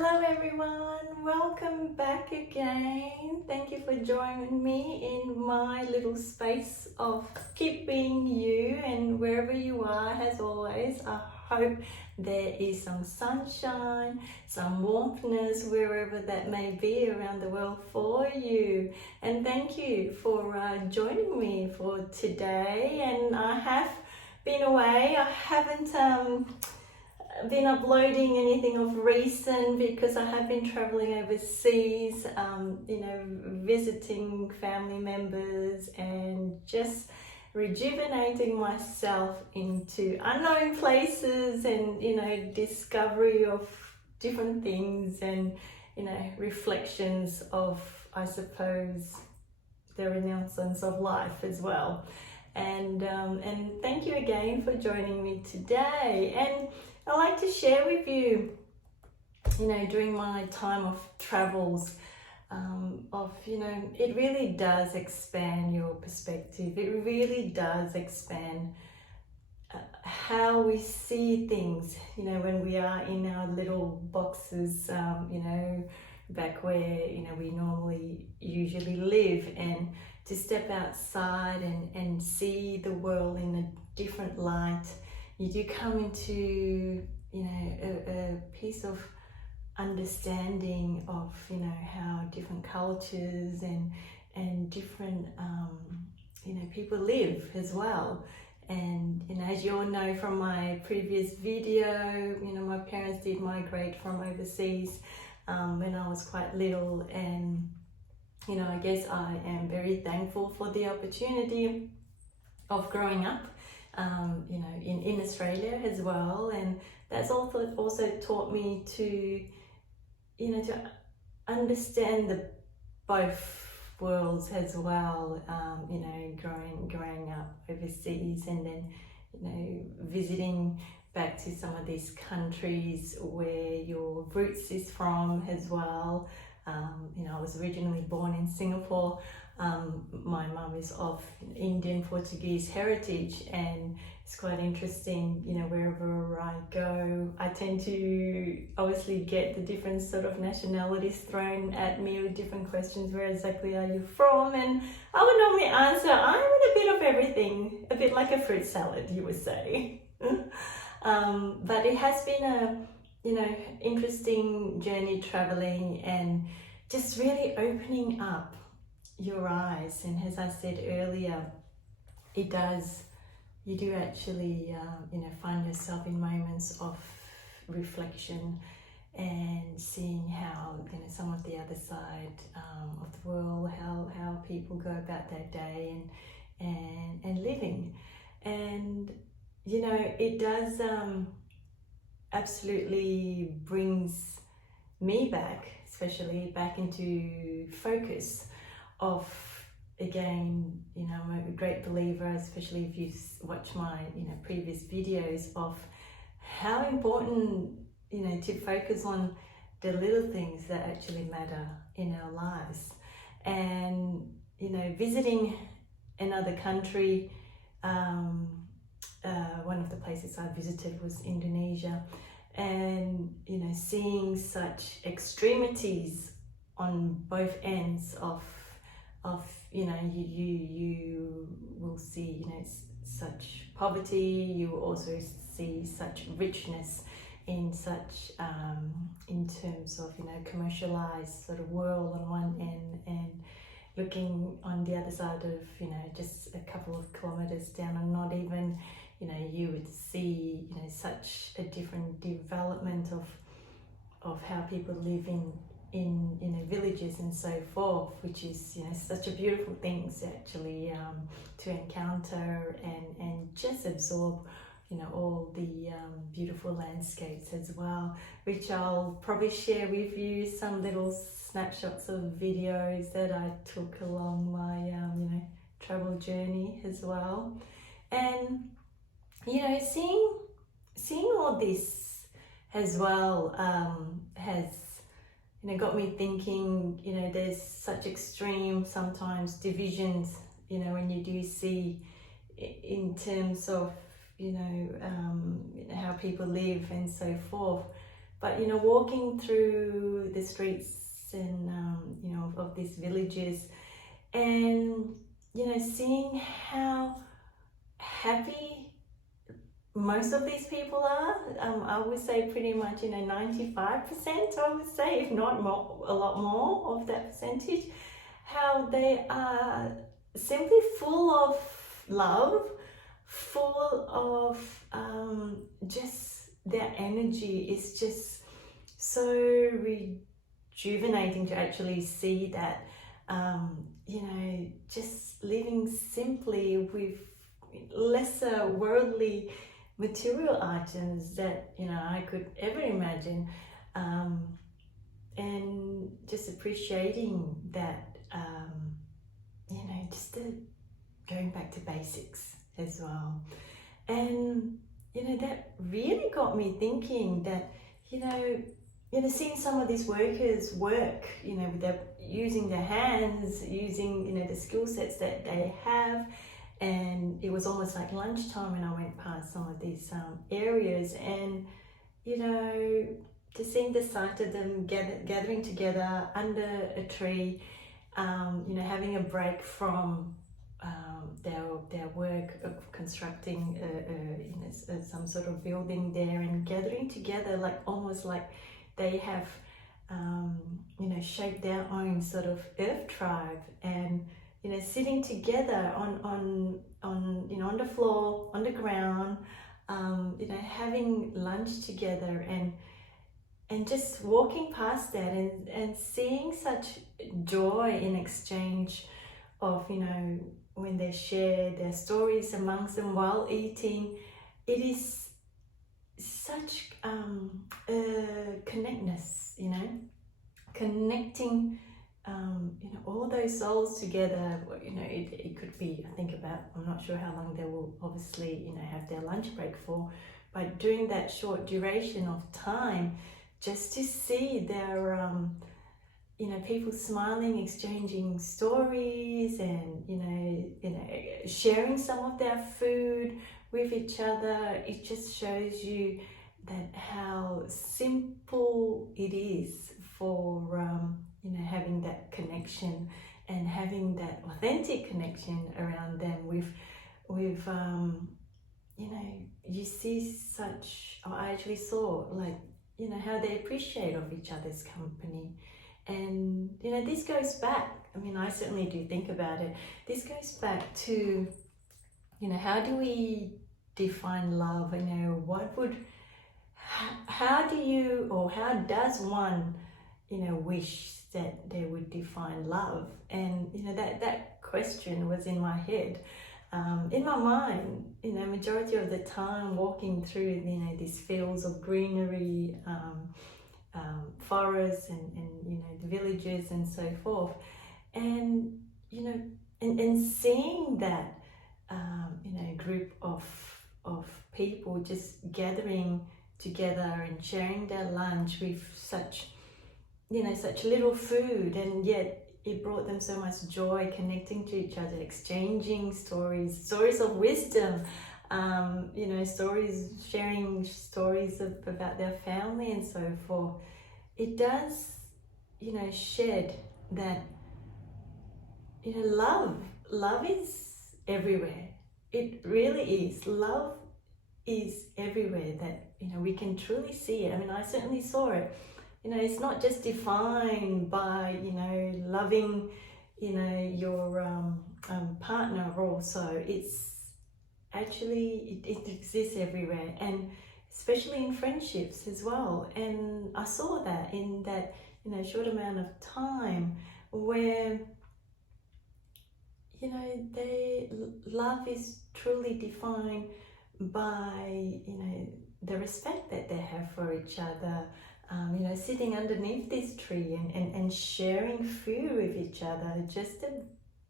Hello everyone, welcome back again. Thank you for joining me in my little space of keep being you, and wherever you are, as always, I hope there is some sunshine, some warmthness wherever that may be around the world for you. And thank you for joining me for today. And I have been away. I haven't been uploading anything of recent because I have been traveling overseas, visiting family members and just rejuvenating myself into unknown places and, discovery of different things and, reflections of, I suppose, the renaissance of life as well. And thank you again for joining me today. And I like to share with you, during my time of travels, it really does expand your perspective. It really does expand how we see things, when we are in our little boxes, back where, we normally usually live, and to step outside and see the world in a different light. You do come into, a piece of understanding of, how different cultures and different, people live as well. And, as you all know from my previous video, my parents did migrate from overseas when I was quite little. And, I guess I am very thankful for the opportunity of growing up in Australia as well, and that's also taught me to to understand the both worlds as well. Growing up overseas and then visiting back to some of these countries where your roots is from as well. I was originally born in Singapore. My mum is of Indian Portuguese heritage, and it's quite interesting, wherever I go, I tend to obviously get the different sort of nationalities thrown at me with different questions. Where exactly are you from? And I would normally answer, I'm in a bit of everything, a bit like a fruit salad, you would say. But it has been a interesting journey traveling and just really opening up your eyes. And as I said earlier, you do actually find yourself in moments of reflection and seeing how some of the other side of the world, how people go about their day and living. And it does absolutely brings me back, especially back into focus of, again, I'm a great believer, especially if you watch my previous videos, of how important to focus on the little things that actually matter in our lives. And visiting another country, one of the places I visited was Indonesia, and seeing such extremities on both ends of you will see such poverty. You will also see such richness in such in terms of commercialized sort of world on one end, and looking on the other side of just a couple of kilometers down, and not even you would see such a different development of how people live in villages and so forth, which is such a beautiful thing to actually to encounter and just absorb all the beautiful landscapes as well, which I'll probably share with you some little snapshots of videos that I took along my travel journey as well. And seeing all this as well has got me thinking. There's such extreme sometimes divisions when you do see in terms of how people live and so forth. But walking through the streets and of these villages, and seeing how happy most of these people are, I would say pretty much 95%, I would say, if not more, a lot more of that percentage, how they are simply full of love, full of just their energy is just so rejuvenating to actually see that, just living simply with lesser worldly material items that I could ever imagine, and just appreciating that, just going back to basics as well. And that really got me thinking that seeing some of these workers work with using their hands, using the skill sets that they have. And it was almost like lunchtime when I went past some of these areas, and to seeing the sight of them gathering together under a tree, having a break from their work of constructing some sort of building there, and gathering together, like almost like they have shaped their own sort of earth tribe, and sitting together on the floor, on the ground, having lunch together, and just walking past that, and seeing such joy in exchange of when they share their stories amongst them while eating. It is such connectness, connecting all those souls together. It could be, I think about, I'm not sure how long they will obviously have their lunch break for, but during that short duration of time, just to see their people smiling, exchanging stories, and sharing some of their food with each other. It just shows you that how simple it is for having that connection, and having that authentic connection around them with you see such, or I actually saw, like how they appreciate of each other's company. And this goes back, I certainly do think about it, this goes back to how do we define love? How do you, or how does one wish that they would define love? And that question was in my head, in my mind, majority of the time walking through these fields of greenery, forests, and the villages and so forth, and and seeing that group of people just gathering together and sharing their lunch with such such little food, and yet it brought them so much joy, connecting to each other, exchanging stories of wisdom, stories, sharing stories about their family and so forth. It does shed that love is everywhere. It really is. Love is everywhere, that we can truly see it. I certainly saw it. It's not just defined by loving your partner also. It's actually it exists everywhere, and especially in friendships as well. And I saw that in that short amount of time, where love is truly defined by the respect that they have for each other, sitting underneath this tree and sharing food with each other, just a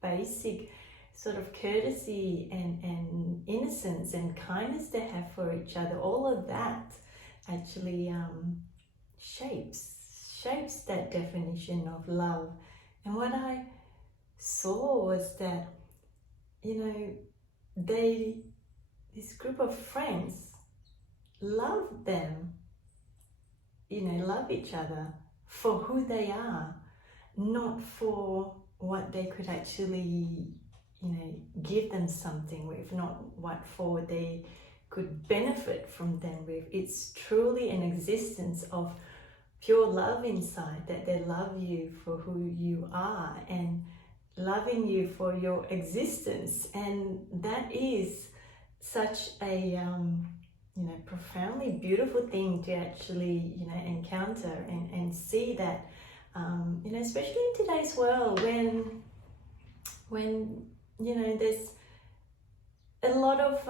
basic sort of courtesy and innocence and kindness they have for each other. All of that actually shapes that definition of love. And what I saw was that this group of friends loved them love each other for who they are, not for what they could actually, give them something with, not what for they could benefit from them with. It's truly an existence of pure love inside, that they love you for who you are and loving you for your existence. And that is such a profoundly beautiful thing to actually encounter and see that, especially in today's world when there's a lot of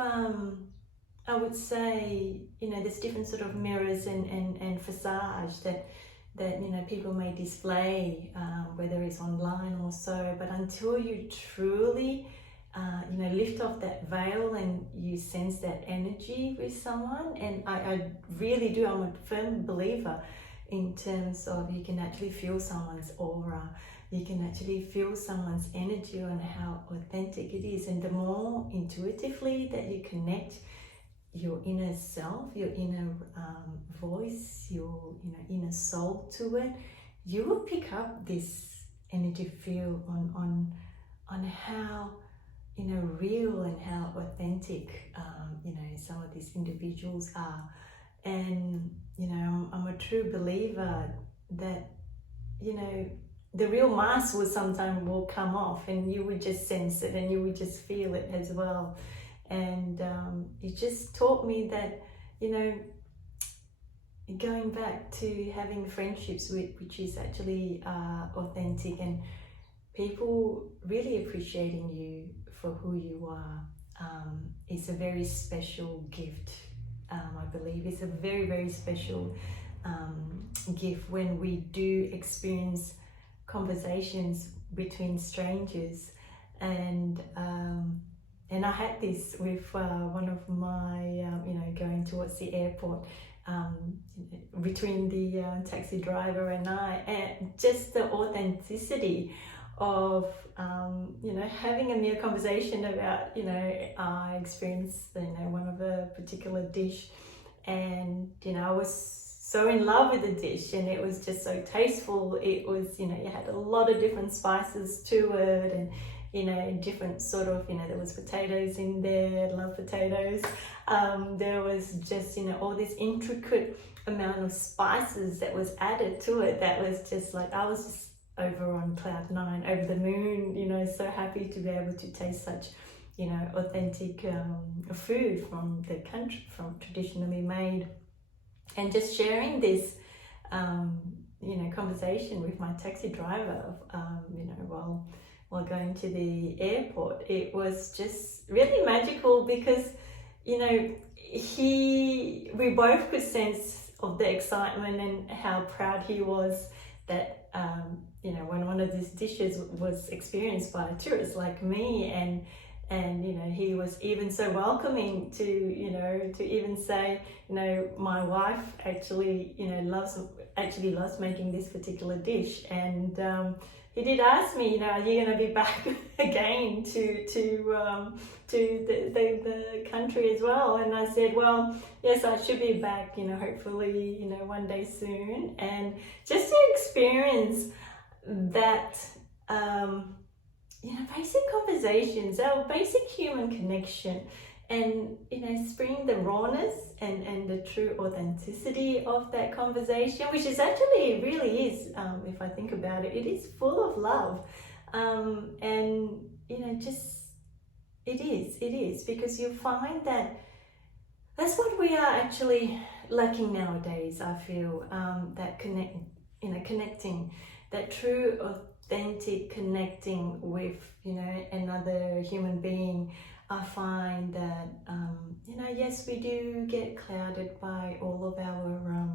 I would say, there's different sort of mirrors and facades that people may display, whether it's online or so, but until you truly lift off that veil and you sense that energy with someone, and I really do, I'm a firm believer in terms of you can actually feel someone's aura, you can actually feel someone's energy and how authentic it is. And the more intuitively that you connect your inner self, your inner voice, your inner soul to it, you will pick up this energy feel on how real and how authentic some of these individuals are. And I'm a true believer that the real mask will come off, and you would just sense it and you would just feel it as well. And it just taught me that going back to having friendships which is actually authentic, and people really appreciating you for who you are, is a very special gift. I believe it's a very, very special gift when we do experience conversations between strangers. And I had this with one of my, going towards the airport, between the taxi driver and I, and just the authenticity of, having a mere conversation about, I experienced, one of a particular dish, and, I was so in love with the dish, and it was just so tasteful. It was, you had a lot of different spices to it, and different sort of, there was potatoes in there, I love potatoes. There was just, all this intricate amount of spices that was added to it. That was just like, I was just over on cloud nine, over the moon, so happy to be able to taste such, authentic food from the country, from traditionally made. And just sharing this, conversation with my taxi driver, while going to the airport, it was just really magical because, we both could sense of the excitement and how proud he was that, when one of these dishes was experienced by a tourist like me, and he was even so welcoming to even say, my wife actually loves making this particular dish. And he did ask me, are you going to be back again to the country as well? And I said, well, yes, I should be back, hopefully, one day soon. And just to experience that, basic conversations, our basic human connection, and bringing the rawness and the true authenticity of that conversation, which is actually really is, if I think about it, it is full of love, and just it is because you find that that's what we are actually lacking nowadays. I feel that connecting, that true authentic connecting with another human being. I find that yes, we do get clouded by all of our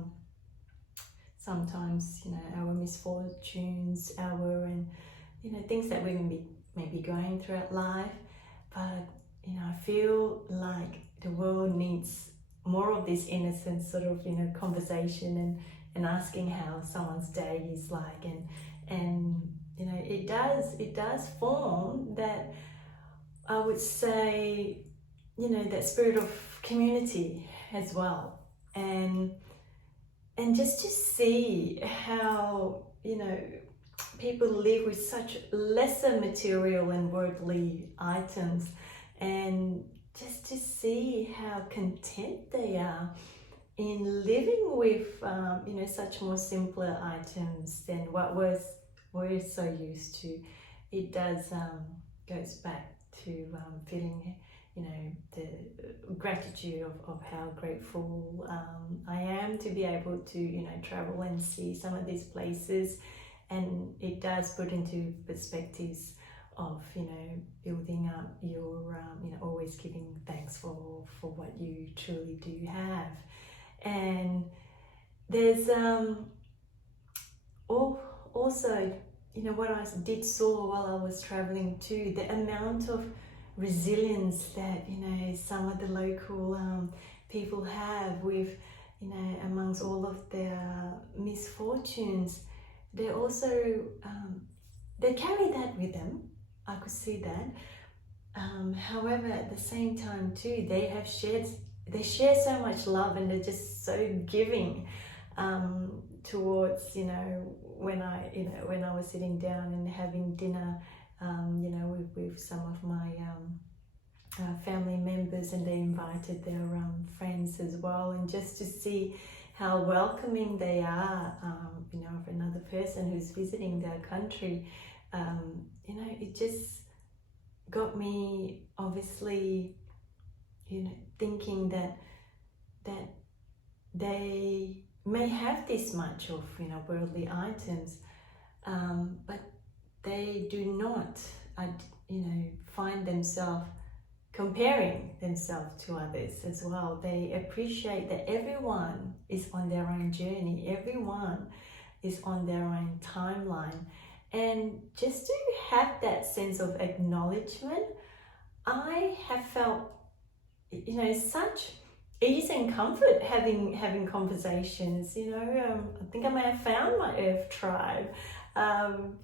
sometimes our misfortunes, our things that we may be going throughout life, but I feel like the world needs more of this innocent sort of conversation and asking how someone's day is like, and it does form that, I would say, that spirit of community as well. And and just to see how, you know, people live with such lesser material and worldly items, and just to see how content they are in living with, you know, such more simpler items than what we're so used to. It does goes back to feeling, you know, the gratitude of how grateful I am to be able to, you know, travel and see some of these places. And it does put into perspectives of, you know, building up your, you know, always giving thanks for what you truly do have. And there's also, you know, what I did saw while I was traveling too, the amount of resilience that, you know, some of the local people have with, you know, amongst all of their misfortunes. They also they carry that with them. I could see that. However, at the same time too, they share so much love, and they're just so giving towards, you know, when I was sitting down and having dinner, you know, with some of my family members, and they invited their friends as well, and just to see how welcoming they are, you know, of another person who's visiting their country, you know, it just got me obviously, you know, thinking that they may have this much of, you know, worldly items, but they do not, you know, find themselves comparing themselves to others as well. They appreciate that everyone is on their own journey, everyone is on their own timeline, and just to have that sense of acknowledgement, I have felt, you know, such ease and comfort having conversations. You know, I think I may have found my Earth tribe.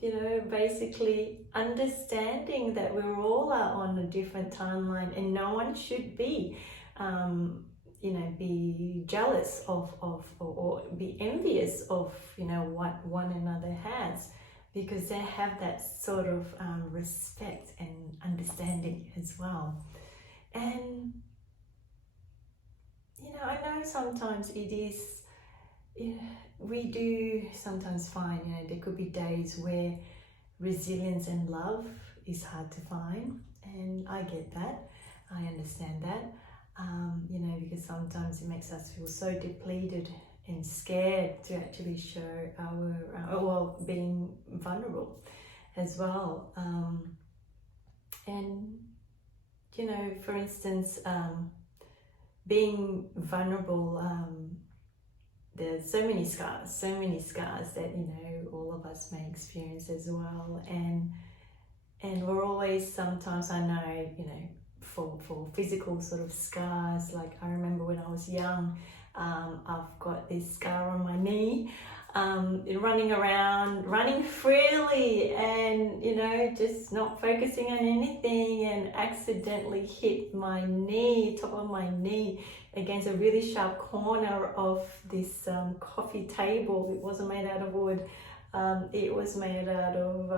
You know, basically understanding that we all are on a different timeline, and no one should be, you know, be jealous of or be envious of, you know, what one another has, because they have that sort of respect and understanding as well. And, you know, I know sometimes it is, you know, we do sometimes find, you know, there could be days where resilience and love is hard to find, and I get that, I understand that, you know, because sometimes it makes us feel so depleted and scared to actually show our well, being vulnerable as well. And, you know, for instance, being vulnerable, there's so many scars that, you know, all of us may experience as well, and we're always, sometimes, I know, you know, for physical sort of scars, like I remember when I was young, I've got this scar on my knee, running around, running freely, and, you know, just not focusing on anything, and accidentally hit my knee, top of my knee, against a really sharp corner of this coffee table. It wasn't made out of wood. It was made out of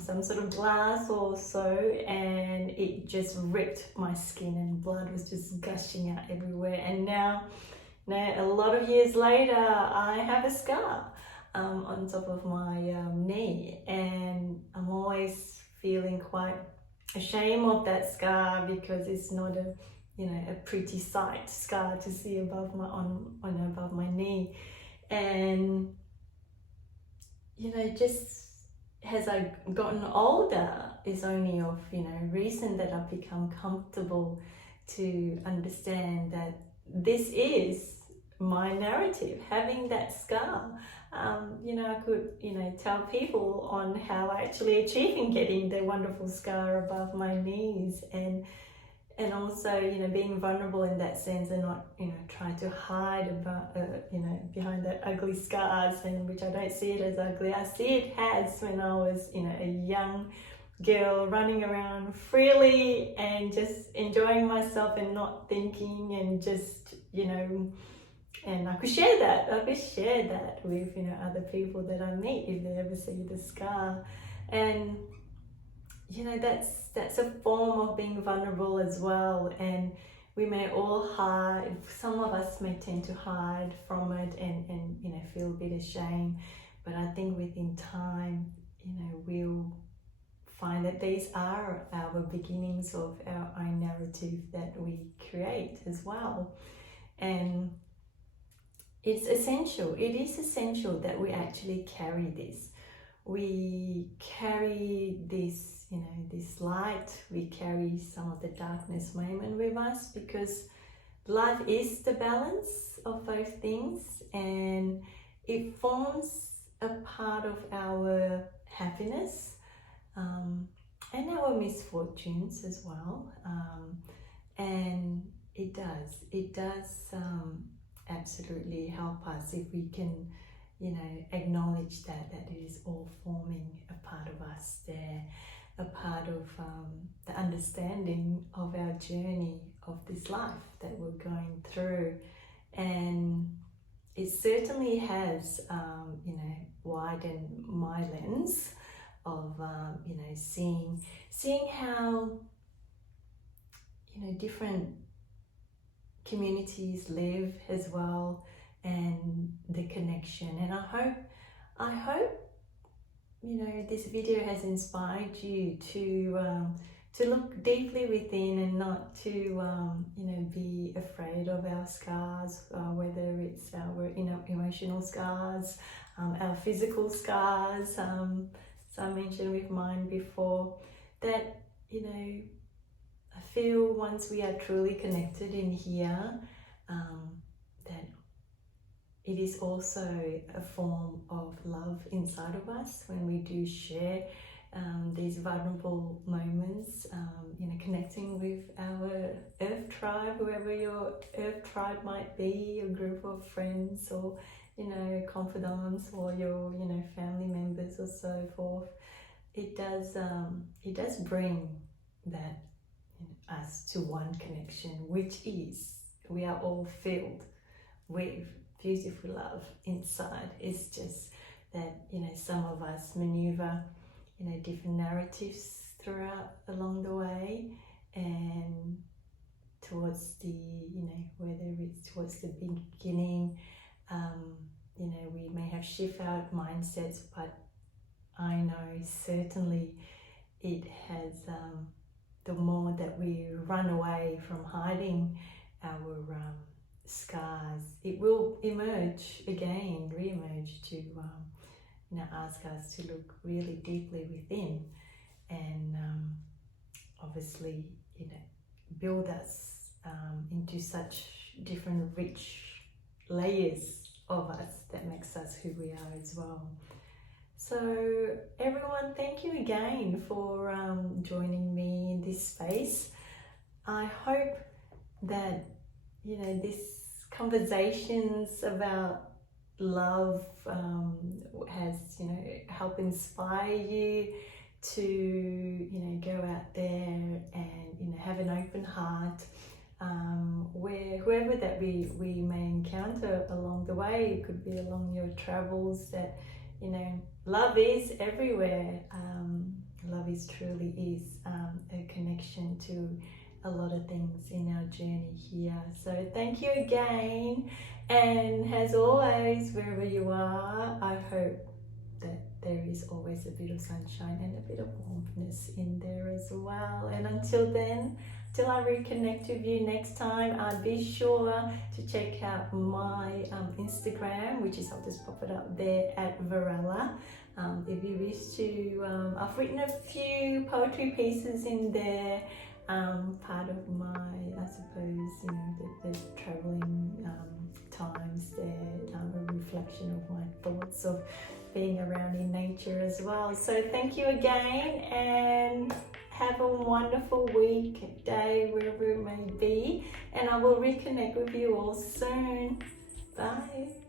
some sort of glass or so, and it just ripped my skin, and blood was just gushing out everywhere. And now a lot of years later, I have a scar on top of my knee, and I'm always feeling quite ashamed of that scar, because it's not a, you know, a pretty sight, scar to see above my above my knee. And, you know, just as I've gotten older, it's only of, you know, recent that I've become comfortable to understand that this is my narrative, having that scar. You know, I could, you know, tell people on how I actually achieved in getting the wonderful scar above my knees, and also, you know, being vulnerable in that sense, and not, you know, try to hide about, you know, behind that ugly scars, and which I don't see it as ugly. I see it as when I was, you know, a young girl running around freely and just enjoying myself and not thinking, and just, you know, and I could share that. I could share that with, you know, other people that I meet if they ever see the scar. And you know, that's a form of being vulnerable as well. And we may all hide, some of us may tend to hide from it and you know, feel a bit ashamed. But I think within time, you know, we'll find that these are our beginnings of our own narrative that we create as well. And it's essential, it is essential that we actually carry this. We carry this, you know, this light, we carry some of the darkness moment with us, because life is the balance of both things, and it forms a part of our happiness and our misfortunes as well. And it does absolutely help us if we can, you know, acknowledge that it is all forming a part of us there, a part of the understanding of our journey of this life that we're going through. And it certainly has, you know, widened my lens of, you know, seeing how, you know, different communities live as well, and the connection. And I hope you know, this video has inspired you to look deeply within and not to you know, be afraid of our scars, whether it's our, you know, emotional scars, our physical scars. So I mentioned with mine before that, you know, I feel once we are truly connected in here, that it is also a form of love inside of us when we do share these vulnerable moments, you know, connecting with our Earth tribe, whoever your Earth tribe might be, a group of friends, or, you know, confidants, or your, you know, family members or so forth. It does bring that, you know, us to one connection, which is we are all filled with beautiful love inside. It's just that, you know, some of us maneuver, you know, different narratives throughout along the way, and towards the, you know, whether it's towards the beginning, you know, we may have shift our mindsets, but I know certainly it has, the more that we run away from hiding our scars, it will emerge again, re-emerge to, you know, ask us to look really deeply within, and obviously, you know, build us into such different rich layers of us that makes us who we are as well. So everyone, thank you again for joining me in this space. I hope that, you know, these conversations about love has, you know, helped inspire you to, you know, go out there and, you know, have an open heart, where whoever that we may encounter along the way. It could be along your travels, that, you know, love is everywhere. Love is truly is a connection to a lot of things in our journey here. So thank you again, and as always, wherever you are, I hope that there is always a bit of sunshine and a bit of warmness in there as well. And until then, till I reconnect with you next time, be sure to check out my Instagram, which is, I'll just pop it up there, at Varela. If you wish to, I've written a few poetry pieces in there, part of my, I suppose, you know, the traveling times there, a reflection of my thoughts of being around in nature as well. So thank you again, and have a wonderful week, day, wherever it may be, and I will reconnect with you all soon. Bye.